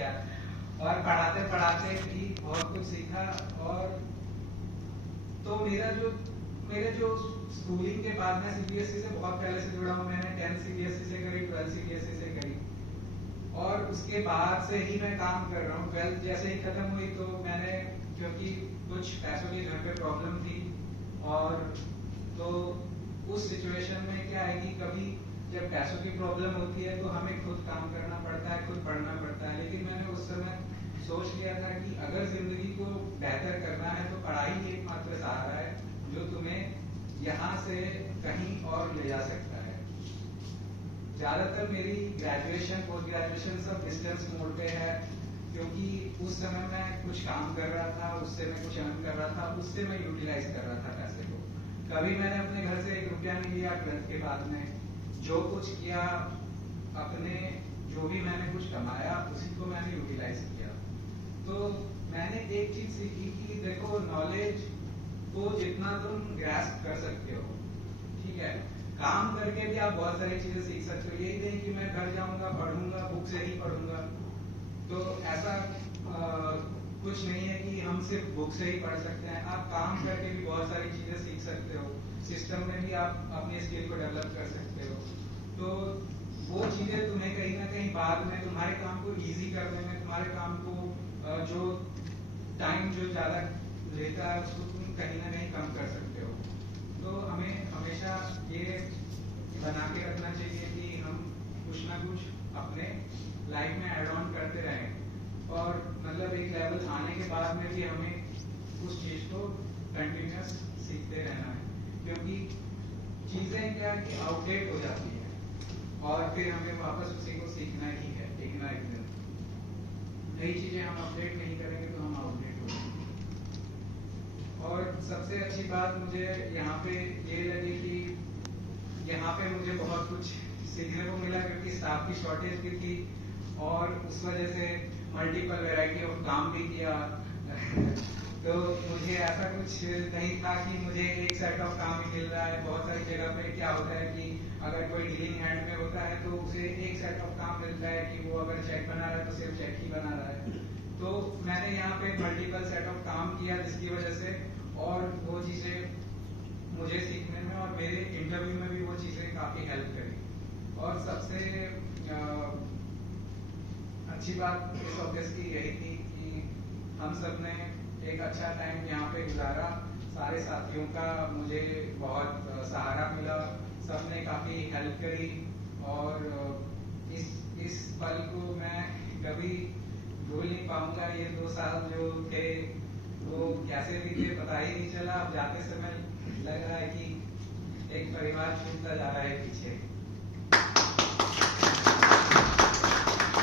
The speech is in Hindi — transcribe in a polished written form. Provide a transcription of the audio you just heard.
किया और पढ़ाते पढ़ाते भी बहुत कुछ सीखा। और तो मेरे जो स्कूलिंग के बाद मैं सीबीएसई से बहुत पहले से जुड़ा हूँ। मैंने 10th सीबीएसई से करी, 12th सीबीएसई से करी और उसके बाद से ही मैं काम कर रहा हूँ। 12th जैसे ही खत्म हुई तो मैंने, क्योंकि कुछ पैसों की घर पे प्रॉब्लम थी और तो उस सिचुएशन में क्या है कि कभी जब पैसों की प्रॉब्लम होती है तो हमें खुद काम करना पड़ता है, खुद पढ़ना पड़ता है। लेकिन मैंने उस समय सोच लिया था कि अगर जिंदगी को बेहतर करना है तो पढ़ाई ही एकमात्र सहारा है जो तुम्हें यहाँ से कहीं और ले जा सकता है। ज्यादातर मेरी ग्रेजुएशन, पोस्ट ग्रेजुएशन सब डिस्टेंस मोड पे है, क्योंकि उस समय मैं कुछ काम कर रहा था, उससे मैं कुछ अर्न कर रहा था, उससे मैं यूटिलाइज कर रहा था पैसे को। कभी मैंने अपने घर से 1 रुपया नहीं लिया। 12th के बाद में जो कुछ किया, अपने जो भी मैंने कुछ कमाया उसी को मैंने यूटिलाइज किया। तो मैंने एक चीज सीखी कि देखो, नॉलेज को जितना तुम ग्रैस्प कर सकते हो, ठीक है, काम करके भी आप बहुत सारी चीजें सीख सकते हो। यही नहीं कि मैं घर जाऊंगा पढ़ूंगा, बुक से ही पढ़ूंगा, तो ऐसा कुछ नहीं है कि हम सिर्फ बुक से ही पढ़ सकते हैं। आप काम करके भी बहुत सारी चीजें सीख सकते हो, सिस्टम में भी आप अपनी स्किल को डेवलप कर सकते हो। तो वो चीजें तुम्हें कहीं ना कहीं बाद में तुम्हारे काम को इजी करने में, तुम्हारे काम को जो टाइम जो ज्यादा लेता है उसको तुम कहीं ना कहीं कम कर सकते हो। तो हमें हमेशा ये बना के रखना चाहिए कि हम कुछ ना कुछ अपने लाइफ में एड ऑन करते रहें और मतलब एक लेवल आने के बाद में भी हमें उस चीज को कंटिन्यूस सीखते रहना है, क्योंकि चीजें क्या कि आउटडेट हो जाती है और फिर हमें वापस उसी को सीखना ही है एक ना एक दिन। नई चीजें हम अपडेट नहीं करेंगे तो हम आउटडेट हो जाएंगे। और सबसे अच्छी बात मुझे यहाँ पे ये लगी कि यहाँ पे मुझे बहुत कुछ सीखने को मिला, क्योंकि स्टाफ की शॉर्टेज भी थी और उस वजह से मल्टीपल वैरायटी ऑफ काम भी किया। तो मुझे ऐसा कुछ नहीं था कि मुझे एक सेट ऑफ काम ही मिल रहा है। बहुत सारी जगह पे क्या होता है कि अगर कोई डीलिंग हैंड में होता है तो उसे एक सेट ऑफ काम मिलता है कि वो अगर चेक बना रहा है तो सिर्फ चेक ही बना रहा है। तो मैंने यहाँ पे मल्टीपल सेट ऑफ काम किया, जिसकी वजह से और वो चीजें मुझे सीखने में और मेरे इंटरव्यू में भी वो चीजें काफी हेल्प करी। और सबसे अच्छी बात इस ऑफिस की यही थी कि हम सब ने एक अच्छा टाइम यहाँ पे गुजारा। सारे साथियों का मुझे बहुत सहारा मिला, सबने काफी हेल्प करी और इस पल को मैं कभी भूल नहीं पाऊंगा। ये 2 साल जो थे वो कैसे बीते पता ही नहीं चला। अब जाते समय लग रहा है कि एक परिवार छूटता जा रहा है पीछे।